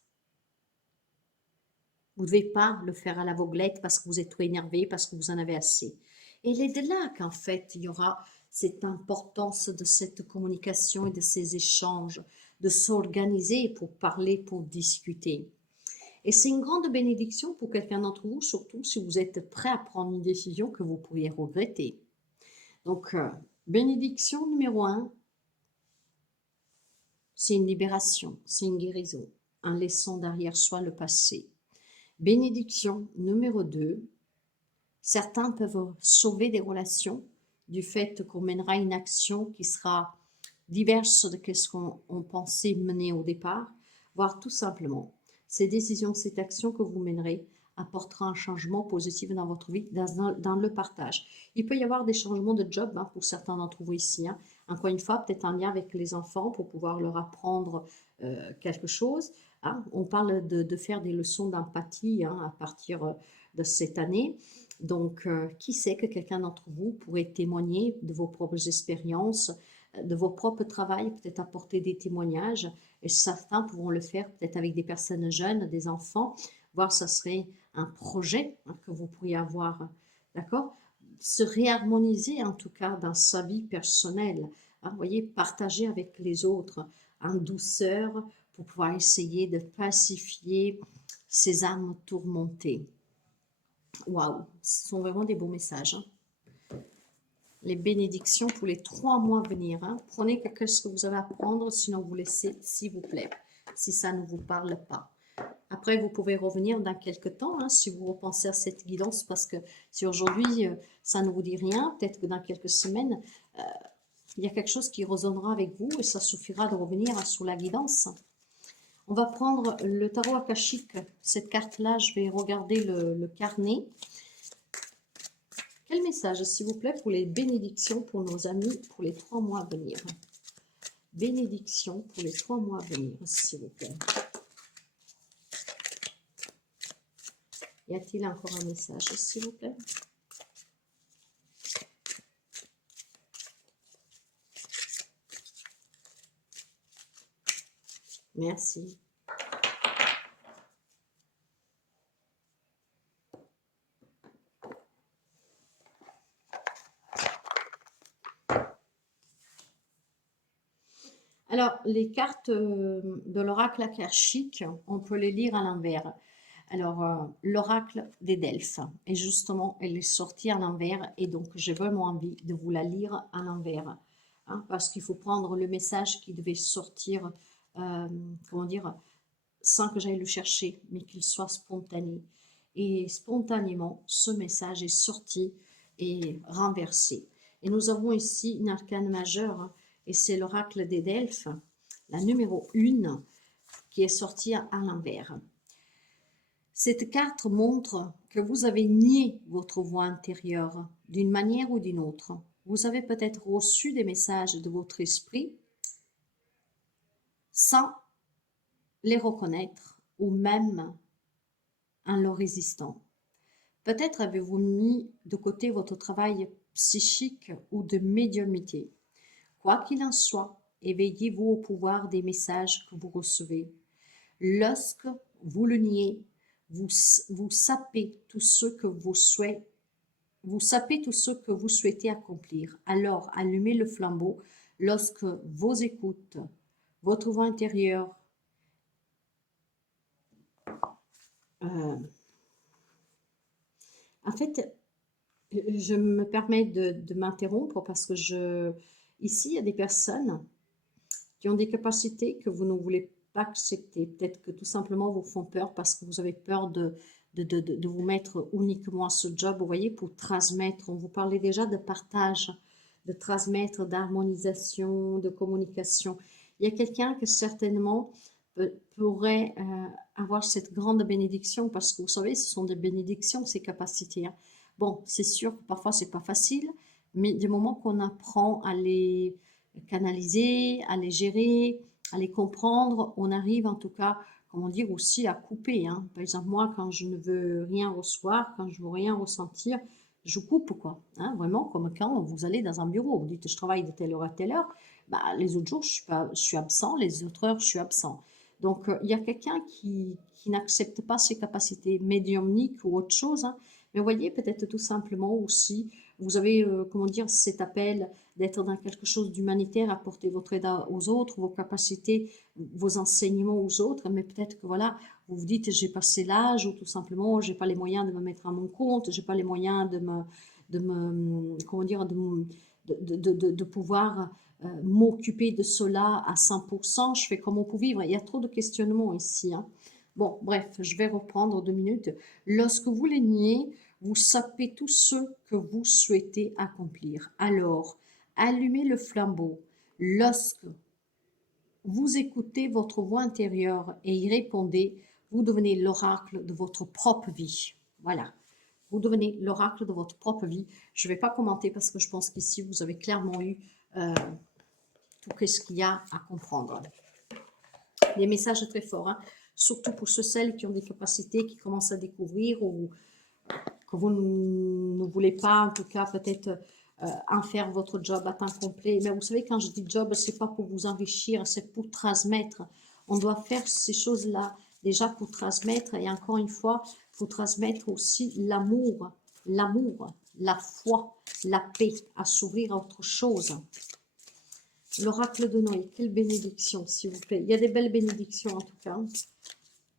Vous ne devez pas le faire à l'aveuglette parce que vous êtes trop énervé, parce que vous en avez assez. Et il est de là qu'en fait, il y aura cette importance de cette communication et de ces échanges, de s'organiser pour parler, pour discuter. Et c'est une grande bénédiction pour quelqu'un d'entre vous, surtout si vous êtes prêt à prendre une décision que vous pourriez regretter. Donc, bénédiction numéro 1, c'est une libération, c'est une guérison, en laissant derrière soi le passé. Bénédiction numéro 2, certains peuvent sauver des relations du fait qu'on mènera une action qui sera diverse de ce qu'on pensait mener au départ, voire tout simplement ces décisions, cette action que vous mènerez apportera un changement positif dans votre vie, dans le partage. Il peut y avoir des changements de job, hein, pour certains d'entre vous ici. Hein. Encore une fois, peut-être un lien avec les enfants pour pouvoir leur apprendre quelque chose. Hein. On parle de faire des leçons d'empathie, hein, à partir de cette année. Donc, qui sait que quelqu'un d'entre vous pourrait témoigner de vos propres expériences, de vos propres travails, peut-être apporter des témoignages, et certains pourront le faire peut-être avec des personnes jeunes, des enfants, voire ça serait un projet, hein, que vous pourriez avoir, d'accord? Se réharmoniser en tout cas dans sa vie personnelle, hein, vous voyez, partager avec les autres en douceur pour pouvoir essayer de pacifier ces âmes tourmentées. Waouh, ce sont vraiment des beaux messages, hein. Les bénédictions pour les 3 mois à venir. Hein. Prenez quelque chose que vous avez à prendre, sinon vous laissez, s'il vous plaît, si ça ne vous parle pas. Après, vous pouvez revenir dans quelques temps, hein, si vous repensez à cette guidance, parce que si aujourd'hui, ça ne vous dit rien, peut-être que dans quelques semaines, il y a quelque chose qui résonnera avec vous et ça suffira de revenir sur la guidance. On va prendre le tarot akashique. Cette carte-là, je vais regarder le carnet. Quel message, s'il vous plaît, pour les bénédictions pour nos amis pour les 3 mois à venir? Bénédictions pour les 3 mois à venir, s'il vous plaît. Y a-t-il encore un message, s'il vous plaît? Merci. Alors, les cartes de l'oracle akashique, on peut les lire à l'envers. Alors, l'oracle des Delphes, et justement, elle est sortie à l'envers, et donc j'ai vraiment envie de vous la lire à l'envers, hein, parce qu'il faut prendre le message qui devait sortir, comment dire, sans que j'aille le chercher, mais qu'il soit spontané. Et spontanément, ce message est sorti et renversé. Et nous avons ici une arcane majeure, hein, et c'est l'oracle des Delphes, la numéro 1, qui est sortie à l'envers. Cette carte montre que vous avez nié votre voix intérieure d'une manière ou d'une autre. Vous avez peut-être reçu des messages de votre esprit sans les reconnaître ou même en leur résistant. Peut-être avez-vous mis de côté votre travail psychique ou de médiumnité. Quoi qu'il en soit, éveillez-vous au pouvoir des messages que vous recevez. Lorsque vous le niez, vous sapez tout ce que vous souhaitez. Vous sapez tout ce que vous souhaitez accomplir. Alors, allumez le flambeau lorsque vos écoutes, votre voix intérieure, en fait, je me permets de m'interrompre parce que ici, il y a des personnes qui ont des capacités que vous ne voulez pas accepter. Peut-être que tout simplement vous font peur parce que vous avez peur de vous mettre uniquement à ce job, vous voyez, pour transmettre. On vous parlait déjà de partage, de transmettre, d'harmonisation, de communication. Il y a quelqu'un que certainement pourrait avoir cette grande bénédiction parce que vous savez, ce sont des bénédictions, ces capacités, hein. Bon, c'est sûr que parfois c'est pas facile, mais du moment qu'on apprend à les canaliser, à les gérer, à les comprendre, on arrive en tout cas, comment dire, aussi à couper, hein. Par exemple, moi, quand je ne veux rien recevoir, quand je ne veux rien ressentir, je coupe, quoi, hein, vraiment, comme quand vous allez dans un bureau, vous dites je travaille de telle heure à telle heure, bah, les autres jours je suis absent, les autres heures je suis absent. Donc il y a quelqu'un qui n'accepte pas ses capacités médiumniques ou autre chose, hein. Mais vous voyez, peut-être tout simplement aussi, vous avez, comment dire, cet appel d'être dans quelque chose d'humanitaire, apporter votre aide aux autres, vos capacités, vos enseignements aux autres, mais peut-être que voilà, vous vous dites j'ai passé l'âge, ou tout simplement j'ai pas les moyens de me mettre à mon compte, j'ai pas les moyens comment dire, de pouvoir m'occuper de cela à 100%, je fais comment pour vivre. Il y a trop de questionnements ici, hein. Bon, bref, je vais reprendre 2 minutes. Lorsque vous les niez, vous sapez tout ce que vous souhaitez accomplir. Alors, allumez le flambeau. Lorsque vous écoutez votre voix intérieure et y répondez, vous devenez l'oracle de votre propre vie. Voilà. Vous devenez l'oracle de votre propre vie. Je ne vais pas commenter parce que je pense qu'ici, vous avez clairement eu tout ce qu'il y a à comprendre. Des messages très forts, hein, surtout pour celles qui ont des capacités, qui commencent à découvrir ou que vous ne voulez pas, en tout cas, peut-être en faire votre job à temps complet. Mais vous savez, quand je dis job, c'est pas pour vous enrichir, c'est pour transmettre. On doit faire ces choses-là déjà pour transmettre, et encore une fois, pour transmettre aussi l'amour, la foi, la paix, à s'ouvrir à autre chose. L'oracle de Noé, quelle bénédiction, s'il vous plaît. Il y a des belles bénédictions, en tout cas.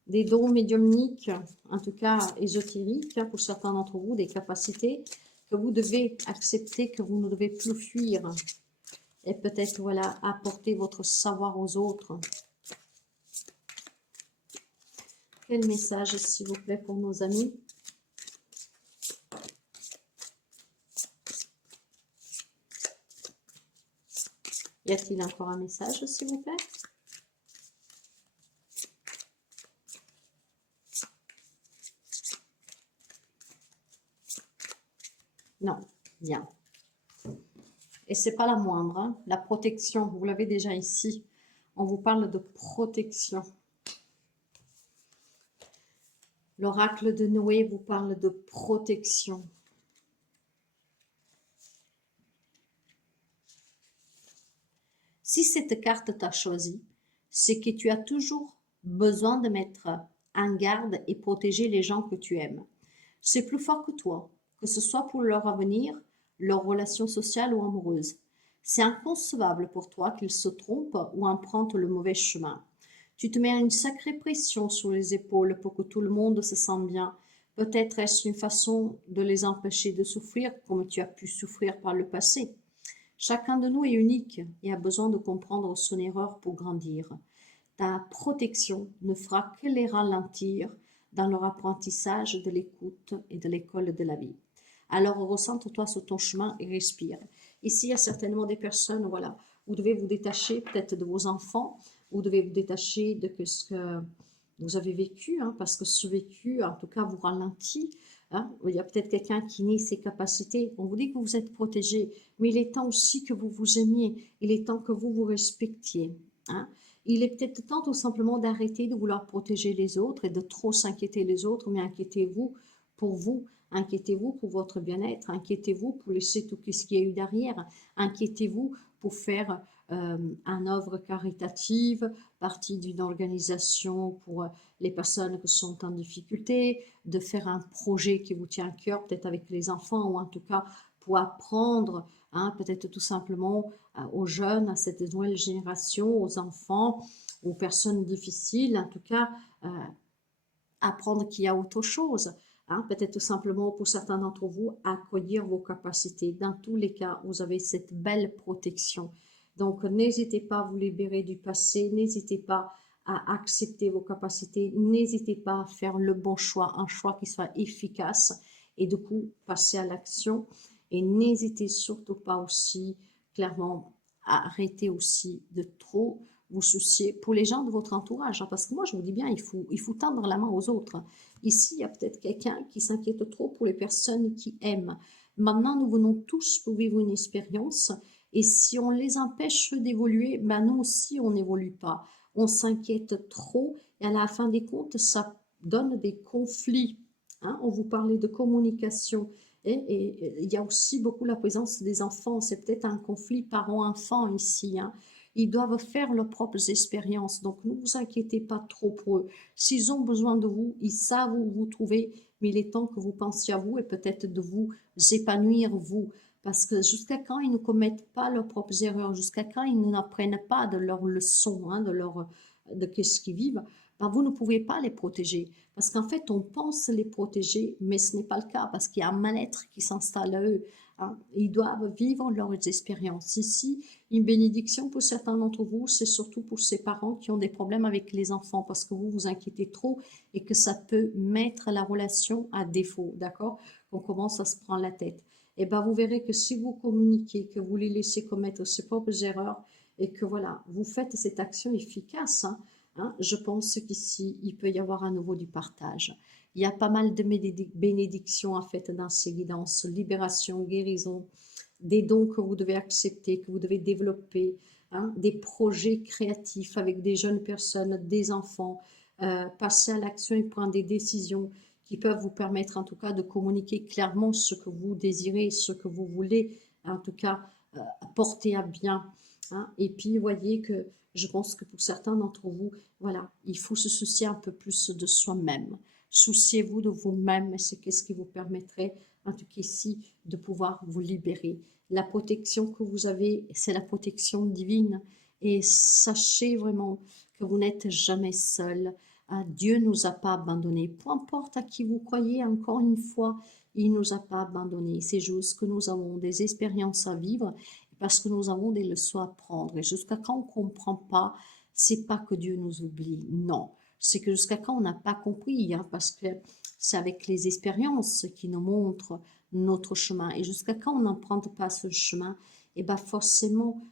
Des dons médiumniques, en tout cas ésotériques, pour certains d'entre vous, des capacités que vous devez accepter, que vous ne devez plus fuir. Et peut-être, voilà, apporter votre savoir aux autres. Quel message, s'il vous plaît, pour nos amis? Y a-t-il encore un message, s'il vous plaît? Non, Bien. Et c'est pas la moindre, hein. La protection, vous l'avez déjà ici. On vous parle de protection. L'oracle de Noé vous parle de protection. Si cette carte t'a choisi, c'est que tu as toujours besoin de mettre en garde et protéger les gens que tu aimes. C'est plus fort que toi, que ce soit pour leur avenir, leur relation sociale ou amoureuse. C'est inconcevable pour toi qu'ils se trompent ou empruntent le mauvais chemin. Tu te mets une sacrée pression sur les épaules pour que tout le monde se sente bien. Peut-être est-ce une façon de les empêcher de souffrir comme tu as pu souffrir par le passé. Chacun de nous est unique et a besoin de comprendre son erreur pour grandir. Ta protection ne fera que les ralentir dans leur apprentissage de l'écoute et de l'école de la vie. Alors recentre-toi sur ton chemin et respire. Ici, il y a certainement des personnes, voilà, vous devez vous détacher peut-être de vos enfants, vous devez vous détacher de ce que vous avez vécu, hein, parce que ce vécu, en tout cas, vous ralentit. Hein. Il y a peut-être quelqu'un qui nie ses capacités. On vous dit que vous êtes protégé, mais il est temps aussi que vous vous aimiez. Il est temps que vous vous respectiez. Hein. Il est peut-être temps tout simplement d'arrêter de vouloir protéger les autres et de trop s'inquiéter les autres, mais inquiétez-vous pour vous. Inquiétez-vous pour votre bien-être, inquiétez-vous pour laisser tout ce qu'il y a eu derrière, inquiétez-vous pour faire une œuvre caritative, partie d'une organisation pour les personnes qui sont en difficulté, de faire un projet qui vous tient à cœur, peut-être avec les enfants, ou en tout cas pour apprendre, hein, peut-être tout simplement aux jeunes, à cette nouvelle génération, aux enfants, aux personnes difficiles, en tout cas apprendre qu'il y a autre chose. Hein, peut-être tout simplement pour certains d'entre vous, accueillir vos capacités. Dans tous les cas, vous avez cette belle protection. Donc, n'hésitez pas à vous libérer du passé, n'hésitez pas à accepter vos capacités, n'hésitez pas à faire le bon choix, un choix qui soit efficace et du coup, passer à l'action. Et n'hésitez surtout pas aussi, clairement, à arrêter aussi de trop vous soucier pour les gens de votre entourage. Hein, parce que moi, je vous dis bien, il faut tendre la main aux autres. Ici, il y a peut-être quelqu'un qui s'inquiète trop pour les personnes qui aiment. Maintenant, nous venons tous pour vivre une expérience. Et si on les empêche d'évoluer, ben nous aussi, on n'évolue pas. On s'inquiète trop et à la fin des comptes, ça donne des conflits. Hein, on vous parlait de communication. Et il y a aussi beaucoup la présence des enfants. C'est peut-être un conflit parent-enfant ici. Hein. Ils doivent faire leurs propres expériences. Donc, ne vous inquiétez pas trop pour eux. S'ils ont besoin de vous, ils savent où vous trouver, mais il est temps que vous pensiez à vous et peut-être de vous épanouir, vous. Parce que jusqu'à quand ils ne commettent pas leurs propres erreurs, jusqu'à quand ils n'apprennent pas de leurs leçons, hein, de ce qu'ils vivent, ben vous ne pouvez pas les protéger. Parce qu'en fait, on pense les protéger, mais ce n'est pas le cas, parce qu'il y a un mal-être qui s'installe à eux. Hein. Ils doivent vivre leurs expériences. Ici, une bénédiction pour certains d'entre vous, c'est surtout pour ces parents qui ont des problèmes avec les enfants, parce que vous vous inquiétez trop et que ça peut mettre la relation à défaut, d'accord? On commence à se prendre la tête. Et bien, vous verrez que si vous communiquez, que vous les laissez commettre ses propres erreurs et que voilà, vous faites cette action efficace, hein, je pense qu'ici, il peut y avoir à nouveau du partage. Il y a pas mal de bénédictions en fait dans ces guidances, libération, guérison, des dons que vous devez accepter, que vous devez développer, hein, des projets créatifs avec des jeunes personnes, des enfants, passer à l'action et prendre des décisions qui peuvent vous permettre en tout cas de communiquer clairement ce que vous désirez, ce que vous voulez, en tout cas porter à bien. Hein. Et puis, vous voyez que je pense que pour certains d'entre vous, voilà, il faut se soucier un peu plus de soi-même. Souciez-vous de vous-même, c'est ce qui vous permettrait, en tout cas ici, de pouvoir vous libérer. La protection que vous avez, c'est la protection divine. Et sachez vraiment que vous n'êtes jamais seul. Dieu ne nous a pas abandonnés. Peu importe à qui vous croyez, encore une fois, il ne nous a pas abandonnés. C'est juste que nous avons des expériences à vivre parce que nous avons des leçons à prendre. Et jusqu'à quand on ne comprend pas, c'est pas que Dieu nous oublie. Non. C'est que jusqu'à quand on n'a pas compris, hein, parce que c'est avec les expériences qui nous montrent notre chemin. Et jusqu'à quand on n'emprunte pas ce chemin, et bien forcément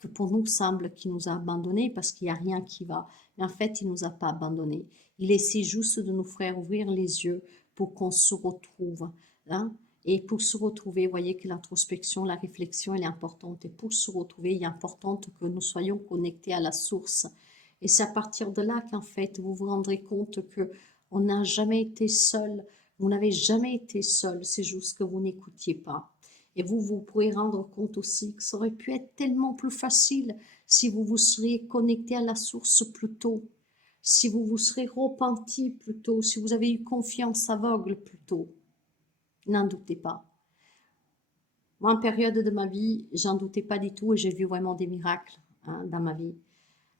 que pour nous semble qu'il nous a abandonnés parce qu'il n'y a rien qui va. Mais en fait, il ne nous a pas abandonnés. Il essaie juste de nous faire ouvrir les yeux pour qu'on se retrouve. Hein. Et pour se retrouver, vous voyez que l'introspection, la réflexion, elle est importante. Et pour se retrouver, il est important que nous soyons connectés à la source. Et c'est à partir de là qu'en fait, vous vous rendrez compte que on n'a jamais été seul. Vous n'avez jamais été seul. C'est juste que vous n'écoutiez pas. Et vous pourrez rendre compte aussi que ça aurait pu être tellement plus facile si vous vous seriez connecté à la source plus tôt, si vous vous serez repenti plus tôt, si vous avez eu confiance aveugle plus tôt. N'en doutez pas. Moi, en période de ma vie, j'en doutais pas du tout et j'ai vu vraiment des miracles dans ma vie.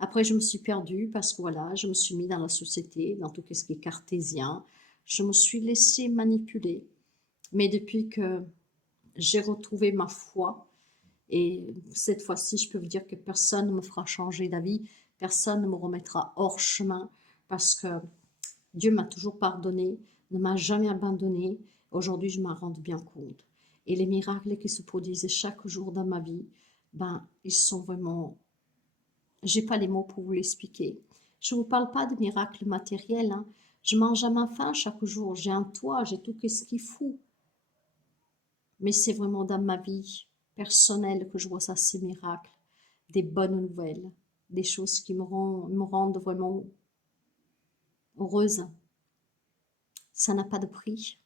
Après, je me suis perdue parce que voilà, je me suis mis dans la société, dans tout ce qui est cartésien. Je me suis laissée manipuler. Mais depuis que j'ai retrouvé ma foi, et cette fois-ci, je peux vous dire que personne ne me fera changer d'avis, personne ne me remettra hors chemin parce que Dieu m'a toujours pardonné, ne m'a jamais abandonné. Aujourd'hui, je m'en rends bien compte. Et les miracles qui se produisent chaque jour dans ma vie, ben, ils sont vraiment... J'ai pas les mots pour vous l'expliquer. Je vous parle pas de miracles matériels. Hein. Je mange à ma faim chaque jour. J'ai un toit, j'ai tout ce qu'il faut. Mais c'est vraiment dans ma vie personnelle que je vois ça, ces miracles. Des bonnes nouvelles. Des choses qui me rendent vraiment heureuse. Ça n'a pas de prix.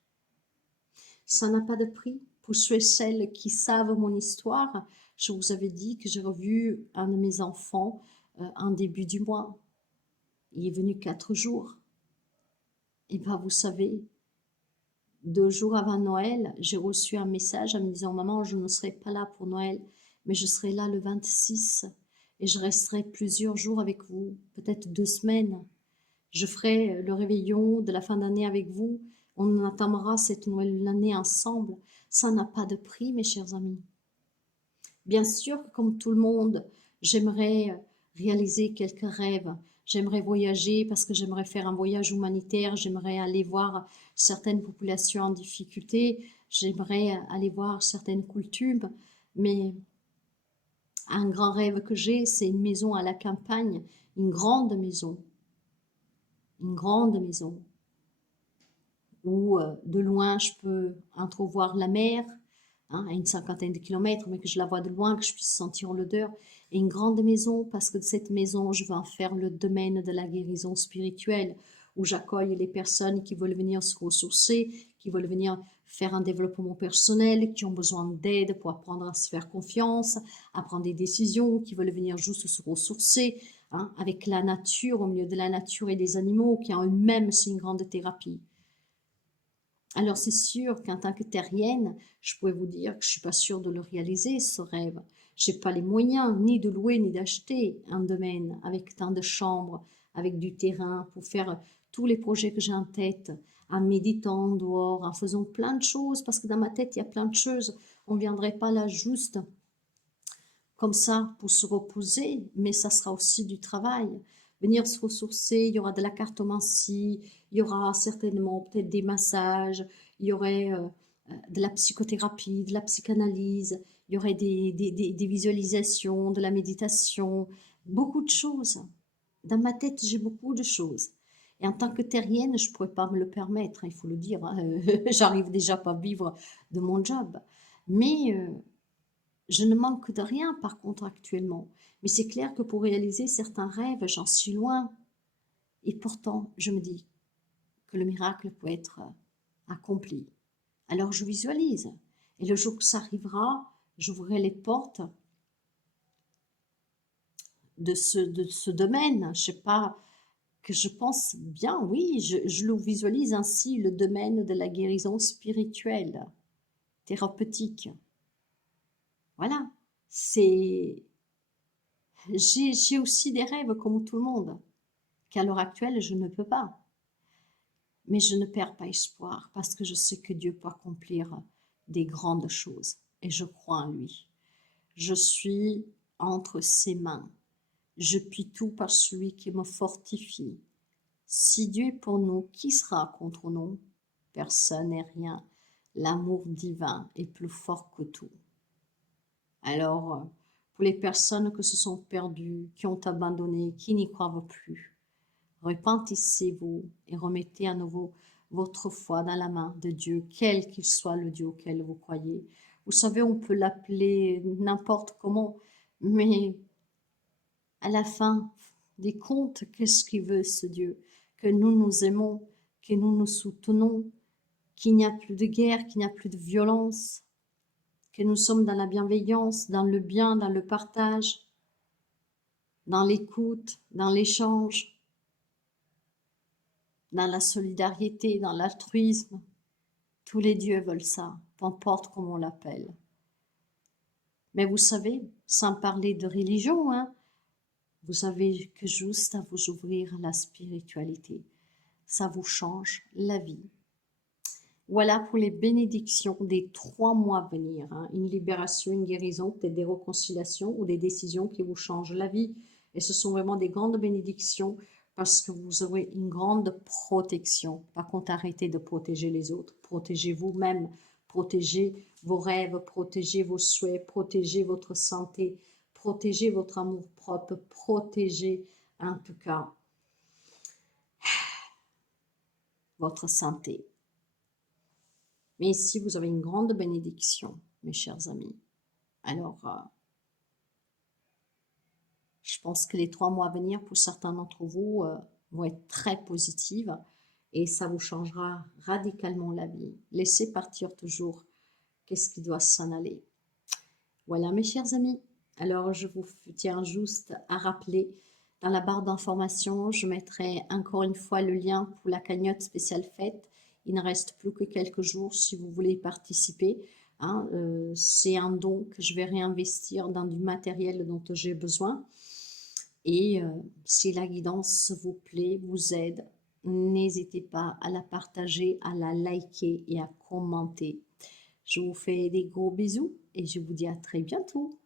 Ça n'a pas de prix. Pour ceux et celles qui savent mon histoire, je vous avais dit que j'ai revu un de mes enfants en début du mois. Il est venu 4 jours. Et bien, vous savez, 2 jours avant Noël, j'ai reçu un message en me disant « Maman, je ne serai pas là pour Noël, mais je serai là le 26 et je resterai plusieurs jours avec vous, peut-être 2 semaines. Je ferai le réveillon de la fin d'année avec vous. On entamera cette nouvelle année ensemble. Ça n'a pas de prix, mes chers amis. Bien sûr, comme tout le monde, j'aimerais réaliser quelques rêves. J'aimerais voyager parce que j'aimerais faire un voyage humanitaire. J'aimerais aller voir certaines populations en difficulté. J'aimerais aller voir certaines coutumes. Mais un grand rêve que j'ai, c'est une maison à la campagne, une grande maison. Une grande maison où de loin je peux entrevoir la mer, hein, à une 50aine de kilomètres, mais que je la vois de loin, que je puisse sentir l'odeur. Et une grande maison, parce que de cette maison, je veux en faire le domaine de la guérison spirituelle, où j'accueille les personnes qui veulent venir se ressourcer, qui veulent venir faire un développement personnel, qui ont besoin d'aide pour apprendre à se faire confiance, à prendre des décisions, qui veulent venir juste se ressourcer, hein, avec la nature, au milieu de la nature et des animaux, qui en eux-mêmes, c'est une grande thérapie. Alors c'est sûr qu'en tant que terrienne, je pourrais vous dire que je suis pas sûre de le réaliser, ce rêve. J'ai pas les moyens ni de louer ni d'acheter un domaine avec tant de chambres, avec du terrain pour faire tous les projets que j'ai en tête, en méditant dehors, en faisant plein de choses, parce que dans ma tête, il y a plein de choses. On ne viendrait pas là juste comme ça pour se reposer, mais ça sera aussi du travail. Venir se ressourcer, il y aura de la cartomancie, il y aura certainement peut-être des massages, il y aurait de la psychothérapie, de la psychanalyse, il y aurait des visualisations, de la méditation, beaucoup de choses. Dans ma tête, j'ai beaucoup de choses. Et en tant que terrienne, je ne pourrais pas me le permettre, il faut le dire. Hein. J'arrive déjà pas à vivre de mon job. Mais je ne manque de rien, par contre, actuellement. Mais c'est clair que pour réaliser certains rêves, j'en suis loin. Et pourtant, je me dis que le miracle peut être accompli. Alors je visualise. Et le jour que ça arrivera, j'ouvrirai les portes de ce domaine. Je sais pas, que je pense bien, oui, je le visualise ainsi, le domaine de la guérison spirituelle, thérapeutique. Voilà. C'est J'ai aussi des rêves comme tout le monde, qu'à l'heure actuelle, je ne peux pas. Mais je ne perds pas espoir parce que je sais que Dieu peut accomplir des grandes choses et je crois en lui. Je suis entre ses mains. Je puis tout par celui qui me fortifie. Si Dieu est pour nous, qui sera contre nous? Personne et rien. L'amour divin est plus fort que tout. Alors, pour les personnes qui se sont perdues, qui ont abandonné, qui n'y croient plus, repentissez-vous et remettez à nouveau votre foi dans la main de Dieu, quel qu'il soit le Dieu auquel vous croyez. Vous savez, on peut l'appeler n'importe comment, mais à la fin des comptes, qu'est-ce qu'il veut ce Dieu? Que nous nous aimons, que nous nous soutenons, qu'il n'y a plus de guerre, qu'il n'y a plus de violence, que nous sommes dans la bienveillance, dans le bien, dans le partage, dans l'écoute, dans l'échange, dans la solidarité, dans l'altruisme. Tous les dieux veulent ça, peu importe comment on l'appelle. Mais vous savez, sans parler de religion, hein, vous avez que juste à vous ouvrir à la spiritualité. Ça vous change la vie. Voilà pour les bénédictions des 3 mois à venir. Hein. Une libération, une guérison, peut-être des réconciliations ou des décisions qui vous changent la vie. Et ce sont vraiment des grandes bénédictions parce que vous aurez une grande protection. Par contre, arrêtez de protéger les autres. Protégez vous-même. Protégez vos rêves, protégez vos souhaits, protégez votre santé, protégez votre amour propre, protégez en tout cas votre santé. Mais ici, vous avez une grande bénédiction, mes chers amis. Alors, je pense que les 3 mois à venir, pour certains d'entre vous, vont être très positives et ça vous changera radicalement la vie. Laissez partir toujours qu'est-ce qui doit s'en aller. Voilà, mes chers amis. Alors, je vous tiens juste à rappeler, dans la barre d'informations, je mettrai encore une fois le lien pour la cagnotte spéciale fête. Il ne reste plus que quelques jours si vous voulez y participer. Hein, c'est un don que je vais réinvestir dans du matériel dont j'ai besoin. Et si la guidance vous plaît, vous aide, n'hésitez pas à la partager, à la liker et à commenter. Je vous fais des gros bisous et je vous dis à très bientôt.